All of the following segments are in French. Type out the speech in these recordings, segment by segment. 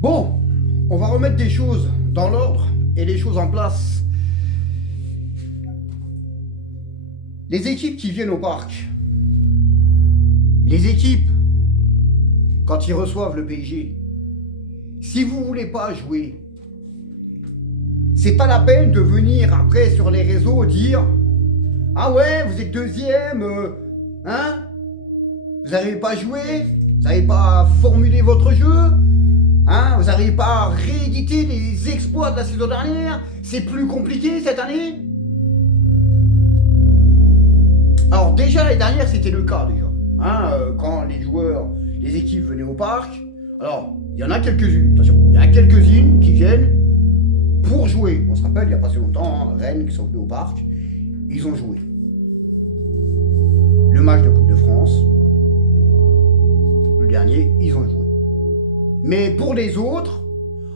Bon, on va remettre des choses dans l'ordre et les choses en place. Les équipes qui viennent au parc, les équipes, quand ils reçoivent le PSG, si vous voulez pas jouer, c'est pas la peine de venir après sur les réseaux dire « Ah ouais, vous êtes deuxième, hein? Vous n'arrivez pas à jouer, vous n'arrivez pas à formuler votre jeu, hein? Vous n'arrivez pas à rééditer les exploits de la saison dernière, c'est plus compliqué cette année ?» Alors déjà l'année dernière c'était le cas déjà, hein, quand les joueurs, les équipes venaient au parc. Alors il y en a quelques-unes, attention, il y en a quelques-unes qui viennent pour jouer. On se rappelle, il n'y a pas si longtemps, hein, Rennes qui sont venus au parc, ils ont joué. Le match de Coupe de France, le dernier, ils ont joué. Mais pour les autres,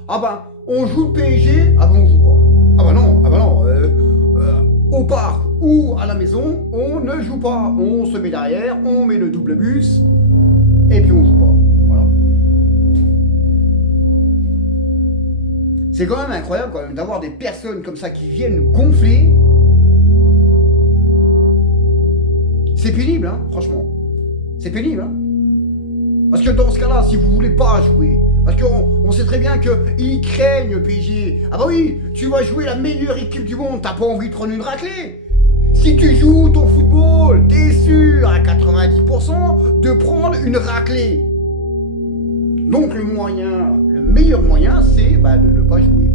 ah ben, on joue le PSG, ah ben on joue pas. Ah ben non, au parc ou à la maison, on ne joue pas. On se met derrière, on met le double bus, et puis on joue pas. Voilà. C'est quand même incroyable quand même d'avoir des personnes comme ça qui viennent gonfler. C'est pénible, hein, franchement. C'est pénible, hein. Parce que dans ce cas-là, si vous voulez pas jouer, parce qu'on sait très bien qu'ils craignent le PSG. Ah bah oui, tu vas jouer la meilleure équipe du monde, t'as pas envie de prendre une raclée. Si tu joues ton football, t'es sûr à 90% de prendre une raclée. Donc le meilleur moyen, c'est de ne pas jouer.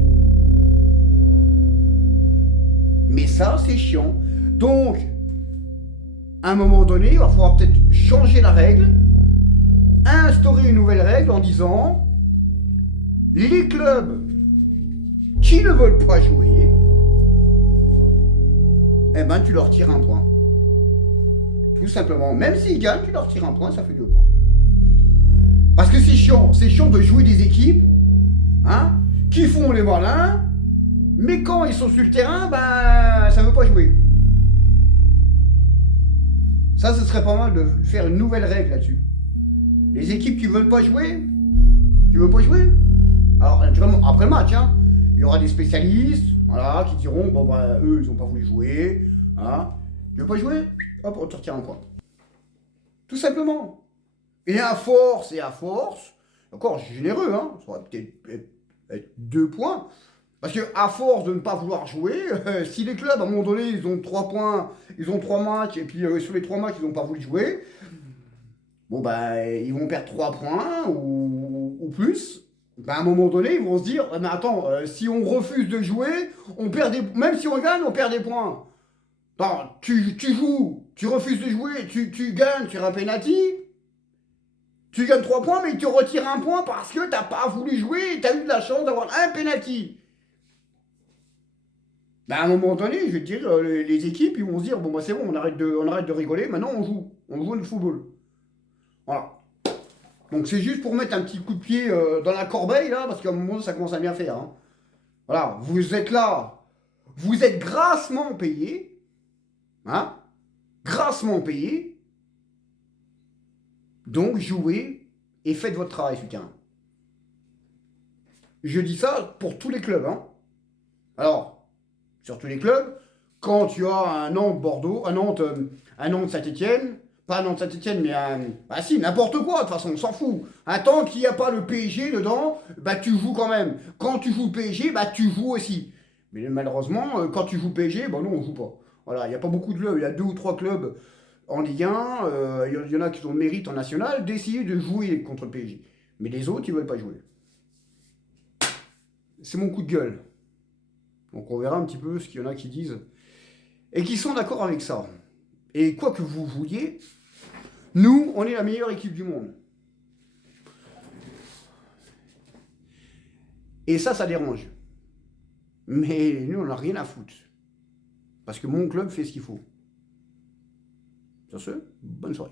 Mais ça, c'est chiant. Donc, à un moment donné, il va falloir peut-être changer la règle, instaurer une nouvelle règle en disant les clubs qui ne veulent pas jouer, eh ben tu leur tires un point. Tout simplement. Même s'ils gagnent, tu leur tires un point, ça fait 2 points. Parce que c'est chiant de jouer des équipes, hein, qui font les malins, mais quand ils sont sur le terrain, ça veut pas jouer. Ça, ce serait pas mal de faire une nouvelle règle là-dessus. Les équipes qui veulent pas jouer, tu veux pas jouer? Alors, naturellement, après le match, hein, il y aura des spécialistes, voilà, qui diront, eux, ils ont pas voulu jouer, hein. Tu veux pas jouer? Hop, on te retire un point. Tout simplement. Et à force, encore, je suis généreux, hein, ça aurait peut-être être 2 points. Parce que à force de ne pas vouloir jouer, si les clubs, à un moment donné, ils ont 3 points, ils ont 3 matchs, et puis sur les 3 matchs, ils n'ont pas voulu jouer, ils vont perdre 3 points ou plus. À un moment donné, ils vont se dire, mais attends, si on refuse de jouer, on perd même si on gagne, on perd des points. Attends, tu joues, tu refuses de jouer, tu gagnes sur un penalty, tu gagnes 3 points, mais ils te retirent 1 point parce que t'as pas voulu jouer et t'as eu de la chance d'avoir un penalty. À un moment donné, je vais te dire, les équipes, ils vont se dire, c'est bon, on arrête de rigoler, maintenant on joue le football. Voilà. Donc c'est juste pour mettre un petit coup de pied dans la corbeille, là, parce qu'à un moment, ça commence à bien faire. Hein. Voilà, vous êtes là, vous êtes grassement payé, hein, grassement payé, donc jouez et faites votre travail sur le terrain. Je dis ça pour tous les clubs, hein. Alors, sur tous les clubs, quand tu as un Nantes-Bordeaux, un Nantes-Saint-Étienne, pas Nantes-Saint-Étienne, mais si, n'importe quoi, de toute façon, on s'en fout. Tant qu'il n'y a pas le PSG dedans, tu joues quand même. Quand tu joues le PSG, tu joues aussi. Mais malheureusement, quand tu joues PSG, nous, on joue pas. Voilà, il n'y a pas beaucoup de clubs, il y a 2 ou 3 clubs en Ligue 1, il y en a qui ont le mérite en national d'essayer de jouer contre le PSG. Mais les autres, ils veulent pas jouer. C'est mon coup de gueule. Donc on verra un petit peu ce qu'il y en a qui disent et qui sont d'accord avec ça. Et quoi que vous vouliez, nous, on est la meilleure équipe du monde. Et ça dérange. Mais nous, on n'a rien à foutre. Parce que mon club fait ce qu'il faut. Sur ce, bonne soirée.